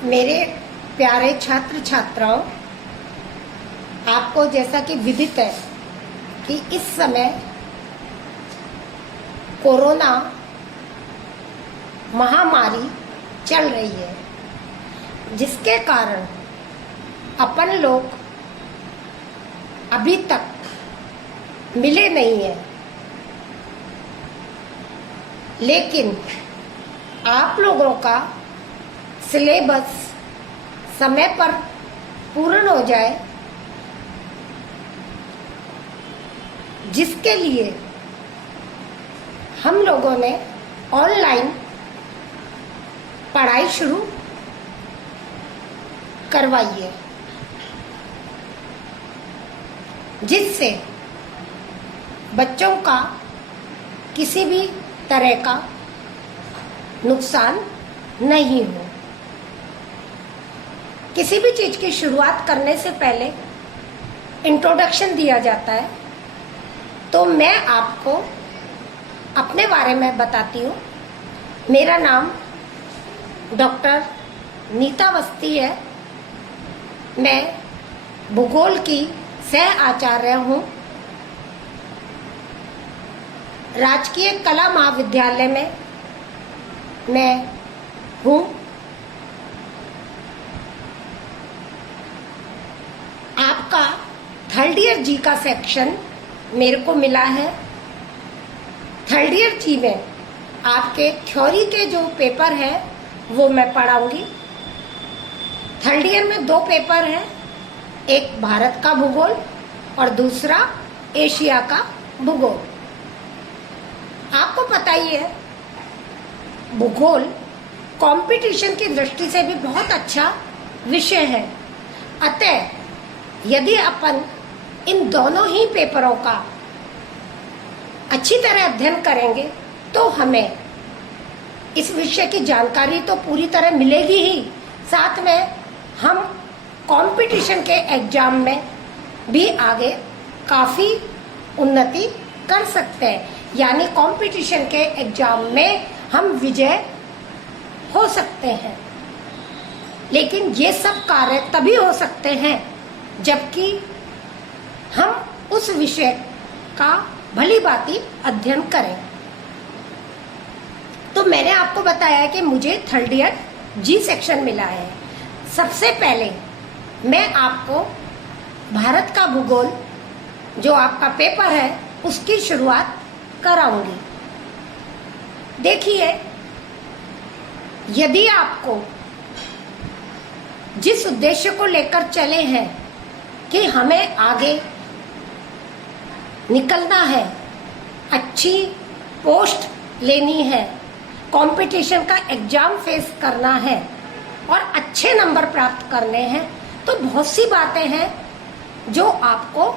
मेरे प्यारे छात्र छात्राओं, आपको जैसा कि विदित है कि इस समय कोरोना महामारी चल रही है, जिसके कारण अपन लोग अभी तक मिले नहीं हैं। लेकिन आप लोगों का सिलेबस समय पर पूर्ण हो जाए, जिसके लिए हम लोगों ने ऑनलाइन पढ़ाई शुरू करवाई है, जिससे बच्चों का किसी भी तरह का नुकसान नहीं हो। किसी भी चीज की शुरुआत करने से पहले इंट्रोडक्शन दिया जाता है, तो मैं आपको अपने बारे में बताती हूँ। मेरा नाम डॉक्टर नीता अवस्थी है। मैं भूगोल की सह आचार्य हूँ। राजकीय कला महाविद्यालय में मैं हूँ। आपका थर्ड ईयर जी का सेक्शन मेरे को मिला है। थर्ड ईयर जी में आपके थ्योरी के जो पेपर है वो मैं पढ़ाऊंगी। थर्ड ईयर में 2 पेपर हैं, एक भारत का भूगोल और दूसरा एशिया का भूगोल। आपको पता ही है, भूगोल कंपटीशन की दृष्टि से भी बहुत अच्छा विषय है। अतः यदि अपन इन दोनों ही पेपरों का अच्छी तरह अध्ययन करेंगे तो हमें इस विषय की जानकारी तो पूरी तरह मिलेगी ही, साथ में हम कंपटीशन के एग्जाम में भी आगे काफी उन्नति कर सकते हैं। यानी कंपटीशन के एग्जाम में हम विजय हो सकते हैं। लेकिन ये सब कार्य तभी हो सकते हैं जबकि हम उस विषय का भली भांति अध्ययन करें। तो मैंने आपको बताया कि मुझे थर्ड ईयर जी सेक्शन मिला है। सबसे पहले मैं आपको भारत का भूगोल जो आपका पेपर है उसकी शुरुआत कराऊंगी। देखिए, यदि आपको जिस उद्देश्य को लेकर चले हैं कि हमें आगे निकलना है, अच्छी पोस्ट लेनी है, कंपटीशन का एग्जाम फेस करना है और अच्छे नंबर प्राप्त करने हैं, तो बहुत सी बातें हैं जो आपको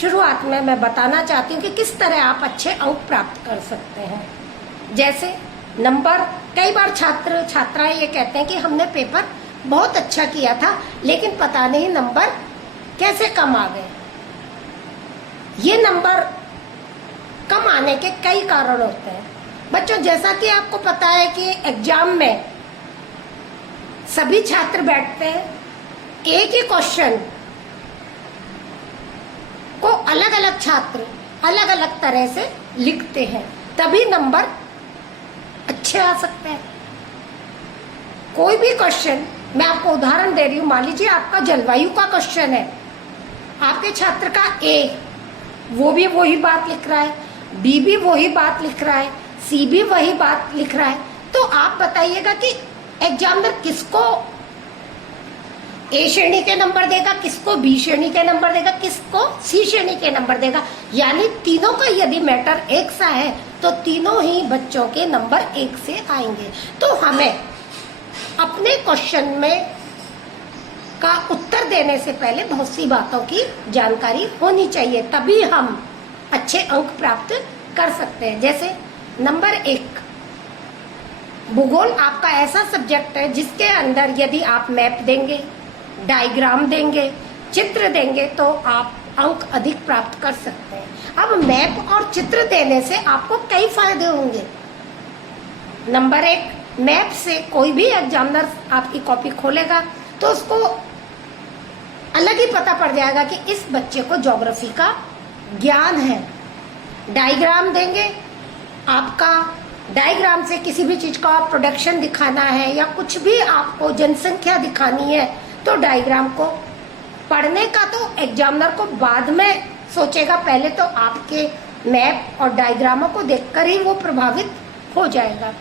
शुरुआत में मैं बताना चाहती हूँ कि किस तरह आप अच्छे अंक प्राप्त कर सकते हैं। जैसे नंबर, कई बार छात्र छात्राएं ये कहते हैं कि हमने पेपर बहुत अच्छा किया था लेकिन पता नहीं नंबर कैसे कम आ गए। ये नंबर कम आने के कई कारण होते हैं। बच्चों, जैसा कि आपको पता है कि एग्जाम में सभी छात्र बैठते हैं, एक ही क्वेश्चन को अलग अलग छात्र अलग अलग तरह से लिखते हैं, तभी नंबर अच्छे आ सकते हैं। कोई भी क्वेश्चन, मैं आपको उदाहरण दे रही हूँ, मान लीजिए आपका जलवायु का क्वेश्चन है, आपके छात्र का ए वो भी वही बात लिख रहा है, बी भी वही बात लिख रहा है, सी भी वही बात लिख रहा है, तो आप बताइएगा कि एग्जामिनर किसको ए श्रेणी के नंबर देगा, किसको बी श्रेणी के नंबर देगा, किसको सी श्रेणी के नंबर देगा। यानी तीनों का यदि मैटर एक सा है तो तीनों ही बच्चों के नंबर एक से आएंगे। तो हमें अपने क्वेश्चन में का उत्तर देने से पहले बहुत सी बातों की जानकारी होनी चाहिए, तभी हम अच्छे अंक प्राप्त कर सकते हैं। जैसे नंबर 1, भूगोल आपका ऐसा सब्जेक्ट है जिसके अंदर यदि आप मैप देंगे, डायग्राम देंगे, चित्र देंगे तो आप अंक अधिक प्राप्त कर सकते हैं। अब मैप और चित्र देने से आपको कई फायदे होंगे। नंबर 1, मैप से कोई भी एग्जामिनर आपकी कॉपी खोलेगा तो उसको अलग ही पता पड़ जाएगा कि इस बच्चे को ज्योग्राफी का ज्ञान है। डायग्राम देंगे, आपका डायग्राम से किसी भी चीज का प्रोडक्शन दिखाना है या कुछ भी आपको जनसंख्या दिखानी है तो डायग्राम को पढ़ने का तो एग्जामिनर को बाद में सोचेगा, पहले तो आपके मैप और डायग्रामों को देखकर ही वो प्रभावित हो जाएगा।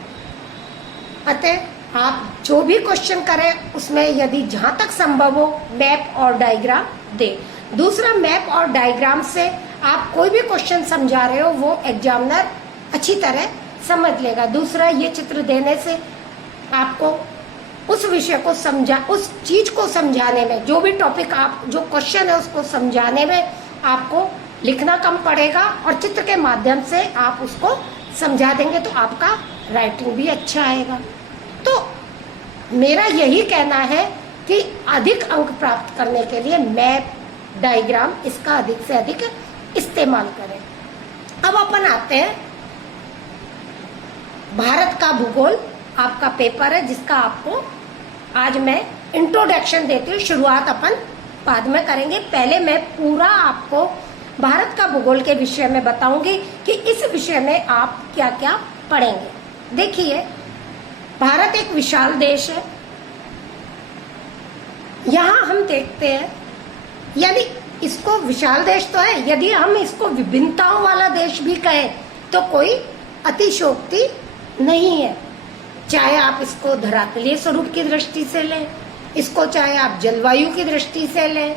अतः आप जो भी क्वेश्चन करें उसमें यदि जहां तक संभव हो मैप और डायग्राम दे। दूसरा, मैप और डायग्राम से आप कोई भी क्वेश्चन समझा रहे हो वो एग्जामिनर अच्छी तरह समझ लेगा। दूसरा, ये चित्र देने से आपको उस विषय को उस चीज को समझाने में, जो भी टॉपिक आप जो क्वेश्चन है उसको समझाने में आपको लिखना कम पड़ेगा और चित्र के माध्यम से आप उसको समझा देंगे तो आपका राइटिंग भी अच्छा आएगा। तो मेरा यही कहना है कि अधिक अंक प्राप्त करने के लिए मैप, डायग्राम इसका अधिक से अधिक इस्तेमाल करें। अब अपन आते हैं भारत का भूगोल, आपका पेपर है जिसका आपको आज मैं इंट्रोडक्शन देती हूँ। शुरुआत अपन बाद में करेंगे। पहले मैं पूरा आपको भारत का भूगोल के विषय में बताऊंगी कि इस विषय में आप क्या क्या पढ़ेंगे। देखिए, भारत एक विशाल देश है। यहाँ हम देखते हैं, यानी इसको विशाल देश तो है, यदि हम इसको विभिन्नताओं वाला देश भी कहें तो कोई अतिशयोक्ति नहीं है। चाहे आप इसको धरातलीय स्वरूप की दृष्टि से लें, इसको चाहे आप जलवायु की दृष्टि से लें,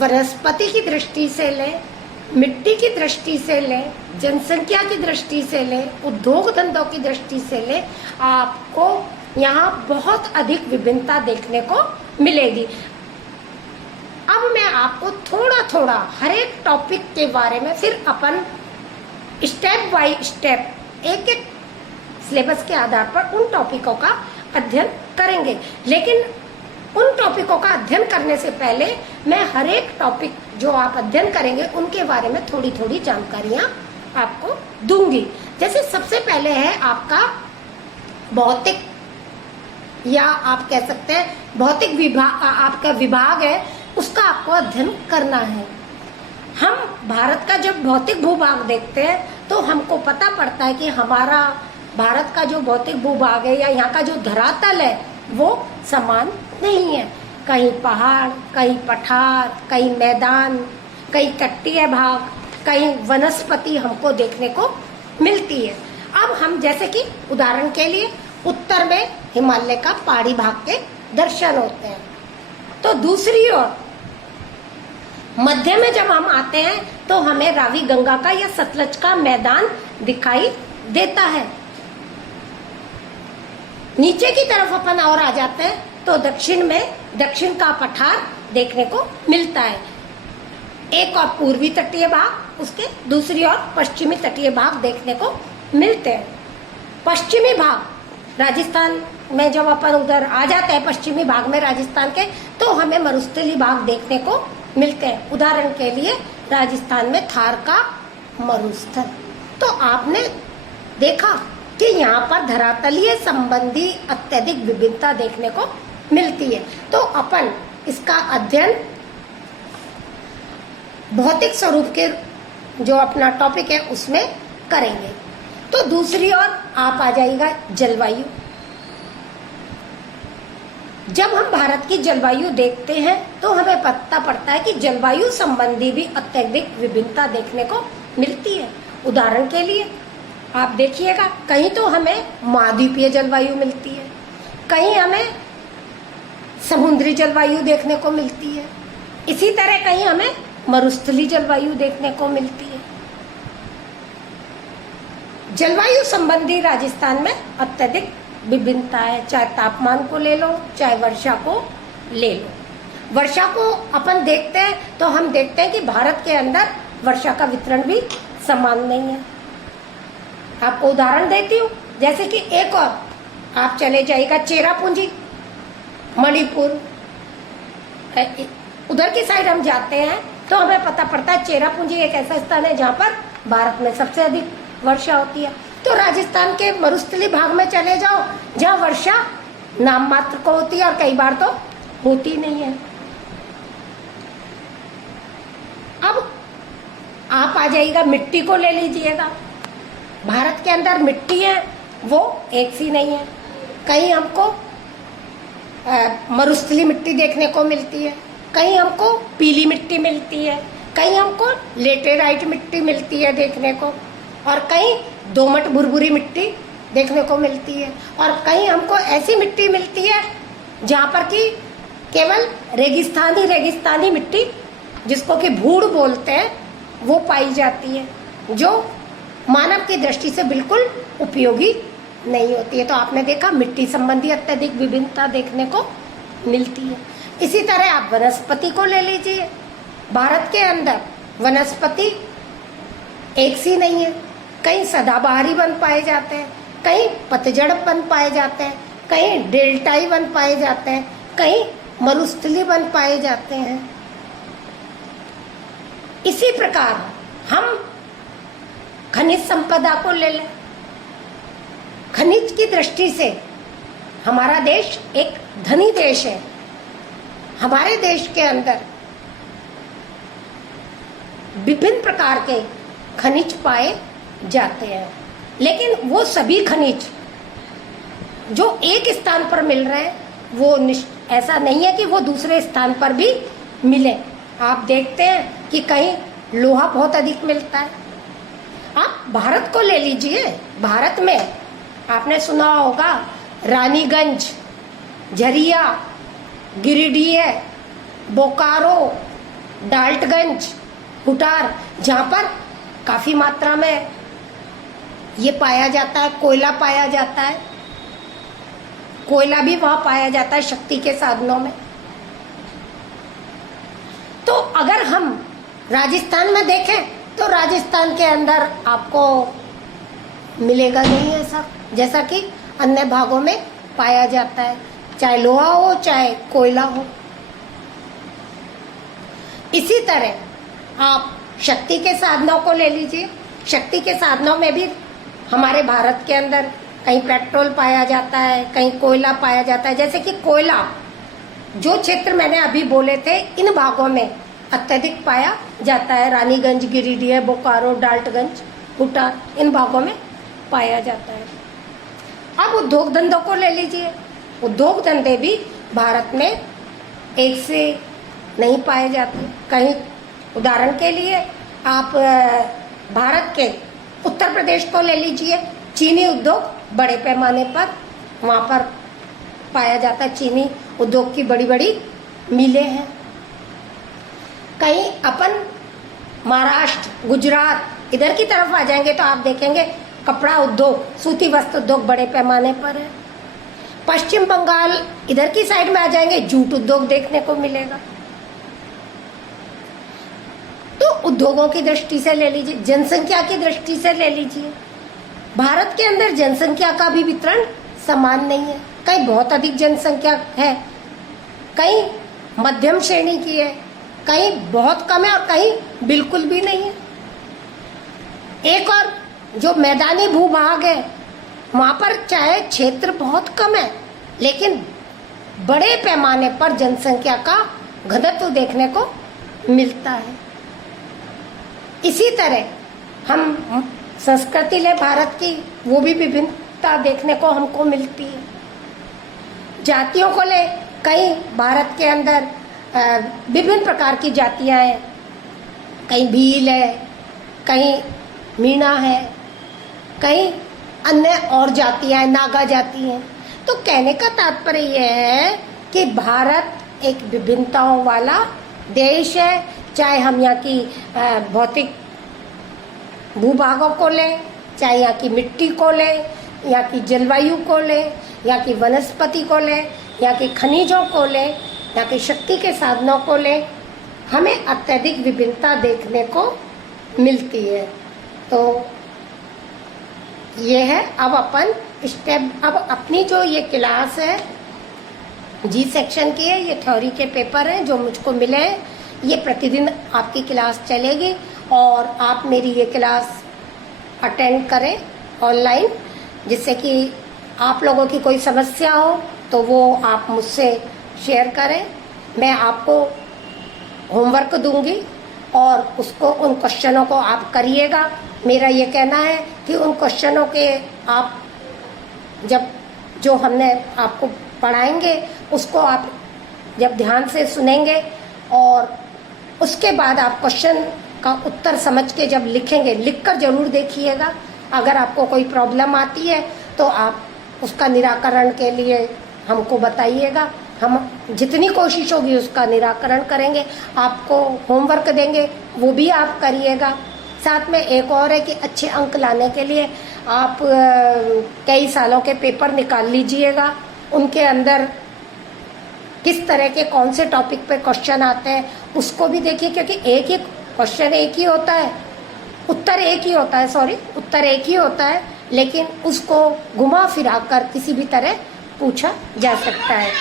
वनस्पति की दृष्टि से लें, मिट्टी की दृष्टि से लें, जनसंख्या की दृष्टि से लें, उद्योग धंधों की दृष्टि से लें, आपको यहाँ बहुत अधिक विभिन्नता देखने को मिलेगी। अब मैं आपको थोड़ा थोड़ा हर एक टॉपिक के बारे में फिर अपन स्टेप बाय स्टेप एक एक सिलेबस के आधार पर उन टॉपिकों का अध्ययन करेंगे। लेकिन उन टॉपिकों का अध्ययन करने से पहले मैं हर एक टॉपिक जो आप अध्ययन करेंगे उनके बारे में थोड़ी थोड़ी जानकारियां आपको दूंगी। जैसे सबसे पहले है आपका भौतिक, या आप कह सकते हैं भौतिक विभाग, आपका विभाग है उसका आपको अध्ययन करना है। हम भारत का जब भौतिक भूभाग देखते हैं तो हमको पता पड़ता है कि हमारा भारत का जो भौतिक भूभाग है या यहाँ का जो धरातल है वो समान नहीं है। कहीं पहाड़, कहीं पठार, कहीं मैदान, कहीं तटीय भाग, कहीं वनस्पति हमको देखने को मिलती है। अब हम जैसे कि उदाहरण के लिए उत्तर में हिमालय का पहाड़ी भाग के दर्शन होते हैं, तो दूसरी ओर मध्य में जब हम आते हैं तो हमें रावी गंगा का या सतलज का मैदान दिखाई देता है। नीचे की तरफ अपन और आ जाते हैं तो दक्षिण में दक्षिण का पठार देखने को मिलता है। एक और पूर्वी तटीय भाग, उसके दूसरी ओर पश्चिमी तटीय भाग देखने को मिलते हैं। पश्चिमी भाग राजस्थान में जब अपन उधर आ जाते हैं पश्चिमी भाग में राजस्थान के, तो हमें मरुस्थलीय भाग देखने को मिलते हैं। उदाहरण के लिए राजस्थान में थार का मरुस्थल। तो आपने देखा कि यहाँ पर धरातलीय संबंधी अत्यधिक विभिन्नता देखने को मिलती है। तो अपन इसका अध्ययन भौतिक स्वरूप के जो अपना टॉपिक है उसमें करेंगे। तो दूसरी ओर आप आ जाएगा जलवायु। जब हम भारत की जलवायु देखते हैं तो हमें पता पड़ता है कि जलवायु संबंधी भी अत्यधिक विभिन्नता देखने को मिलती है। उदाहरण के लिए आप देखिएगा, कहीं तो हमें महाद्वीपीय जलवायु मिलती है, कहीं हमें समुद्री जलवायु देखने को मिलती है, इसी तरह कहीं हमें मरुस्थलीय जलवायु देखने को मिलती है। जलवायु संबंधी राजस्थान में अत्यधिक विभिन्नता है, चाहे तापमान को ले लो, चाहे वर्षा को ले लो। वर्षा को अपन देखते हैं तो हम देखते हैं कि भारत के अंदर वर्षा का वितरण भी समान नहीं है। आपको उदाहरण देती हूँ, जैसे कि एक और आप चले जाइएगा चेरापूंजी, मणिपुर, उधर की साइड हम जाते हैं तो हमें पता पड़ता है चेरापूंजी एक ऐसा स्थान है जहाँ पर भारत में सबसे अधिक वर्षा होती है। तो राजस्थान के मरुस्थलीय भाग में चले जाओ, जहाँ वर्षा नाम मात्र को होती है और कई बार तो होती नहीं है। अब आप आ जाइएगा, मिट्टी को ले लीजिएगा। भारत के अंदर मिट्टी है वो एक सी नहीं है। कहीं हमको मरुस्थलीय मिट्टी देखने को मिलती है, कहीं हमको पीली मिट्टी मिलती है, कहीं हमको लेटेराइट मिट्टी मिलती है देखने को, और कहीं दोमट भुरभुरी मिट्टी देखने को मिलती है, और कहीं हमको ऐसी मिट्टी मिलती है जहाँ पर कि केवल रेगिस्तानी मिट्टी, जिसको कि भूड़ बोलते हैं, वो पाई जाती है, जो मानव की दृष्टि से बिल्कुल उपयोगी नहीं होती है। तो आपने देखा मिट्टी संबंधी अत्यधिक विभिन्नता देखने को मिलती है। इसी तरह आप वनस्पति को ले लीजिए। भारत के अंदर वनस्पति एक सी नहीं है। कहीं सदाबहारी वन पाए जाते हैं, कहीं पतझड़ वन पाए जाते हैं, कहीं डेल्टाई वन पाए जाते हैं, कहीं मरुस्थलीय वन पाए जाते हैं। इसी प्रकार हम खनिज संपदा को ले लें। खनिज की दृष्टि से हमारा देश एक धनी देश है। हमारे देश के अंदर विभिन्न प्रकार के खनिज पाए जाते हैं, लेकिन वो सभी खनिज जो एक स्थान पर मिल रहे हैं, वो ऐसा नहीं है कि वो दूसरे स्थान पर भी मिले। आप देखते हैं कि कहीं लोहा बहुत अधिक मिलता है। आप भारत को ले लीजिए। भारत में आपने सुना होगा रानीगंज, झरिया, गिरिडीह, बोकारो, डाल्टगंज, हुटार, जहाँ पर काफी मात्रा में ये पाया जाता है, कोयला पाया जाता है। कोयला भी वहाँ पाया जाता है शक्ति के साधनों में। तो अगर हम राजस्थान में देखें तो राजस्थान के अंदर आपको मिलेगा नहीं ऐसा, जैसा कि अन्य भागों में पाया जाता है, चाहे लोहा हो चाहे कोयला हो। इसी तरह आप शक्ति के साधनों को ले लीजिए। शक्ति के साधनों में भी हमारे भारत के अंदर कहीं पेट्रोल पाया जाता है, कहीं कोयला पाया जाता है। जैसे कि कोयला, जो क्षेत्र मैंने अभी बोले थे, इन भागों में अत्यधिक पाया जाता है। रानीगंज, गिरिडीह, बोकारो, डाल्टगंज, हुटार, इन भागों में पाया जाता है। अब उद्योग धंधों को ले लीजिए। उद्योग धंधे भी भारत में एक से नहीं पाए जाते। कहीं उदाहरण के लिए आप भारत के उत्तर प्रदेश को ले लीजिए। चीनी उद्योग बड़े पैमाने पर वहाँ पर पाया जाता है। चीनी उद्योग की बड़ी बड़ी मिलें हैं। कहीं अपन महाराष्ट्र, गुजरात इधर की तरफ आ जाएंगे तो आप देखेंगे कपड़ा उद्योग, सूती वस्त्र उद्योग बड़े पैमाने पर है। पश्चिम बंगाल इधर की साइड में आ जाएंगे, जूट उद्योग देखने को मिलेगा। तो उद्योगों की दृष्टि से ले लीजिए, जनसंख्या की दृष्टि से ले लीजिए। भारत के अंदर जनसंख्या का भी वितरण समान नहीं है। कहीं बहुत अधिक जनसंख्या है, कहीं मध्यम श्रेणी की है, कहीं बहुत कम है और कहीं बिल्कुल भी नहीं है। एक और जो मैदानी भूभाग है, वहां पर चाहे क्षेत्र बहुत कम है, लेकिन बड़े पैमाने पर जनसंख्या का घनत्व देखने को मिलता है। इसी तरह हम संस्कृति ले भारत की, वो भी विभिन्नता देखने को हमको मिलती है। जातियों को ले, कहीं भारत के अंदर विभिन्न प्रकार की जातियां हैं। कहीं भील है, कहीं मीणा है, कहीं अन्य और जातियां हैं, नागा जाति हैं। तो कहने का तात्पर्य यह है कि भारत एक विभिन्नताओं वाला देश है। चाहे हम यहाँ की भौतिक भूभागों को लें, चाहे यहाँ की मिट्टी को लें, यहाँ की जलवायु को लें, यहाँ की वनस्पति को लें, यहाँ के खनिजों को लें, यहाँ की शक्ति के साधनों को लें, हमें अत्यधिक विभिन्नता देखने को मिलती है। तो ये है अब अब अपनी जो ये क्लास है जी सेक्शन की है, ये थ्योरी के पेपर हैं जो मुझको मिले हैं। ये प्रतिदिन आपकी क्लास चलेगी और आप मेरी ये क्लास अटेंड करें ऑनलाइन, जिससे कि आप लोगों की कोई समस्या हो तो वो आप मुझसे शेयर करें। मैं आपको होमवर्क दूंगी और उसको, उन क्वेश्चनों को आप करिएगा। मेरा ये कहना है कि उन क्वेश्चनों के आप जब जो हमने आपको पढ़ाएंगे उसको आप जब ध्यान से सुनेंगे और उसके बाद आप क्वेश्चन का उत्तर समझ के जब लिखेंगे, लिखकर जरूर देखिएगा। अगर आपको कोई प्रॉब्लम आती है तो आप उसका निराकरण के लिए हमको बताइएगा। हम जितनी कोशिश होगी उसका निराकरण करेंगे। आपको होमवर्क देंगे, वो भी आप करिएगा। साथ में एक और है कि अच्छे अंक लाने के लिए आप कई सालों के पेपर निकाल लीजिएगा। उनके अंदर किस तरह के कौन से टॉपिक पे क्वेश्चन आते हैं उसको भी देखिए, क्योंकि एक ही क्वेश्चन एक ही होता है, उत्तर एक ही होता है, उत्तर एक ही होता है, लेकिन उसको घुमा फिरा कर किसी भी तरह पूछा जा सकता है।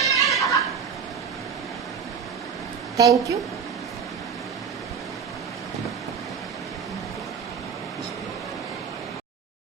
Thank you.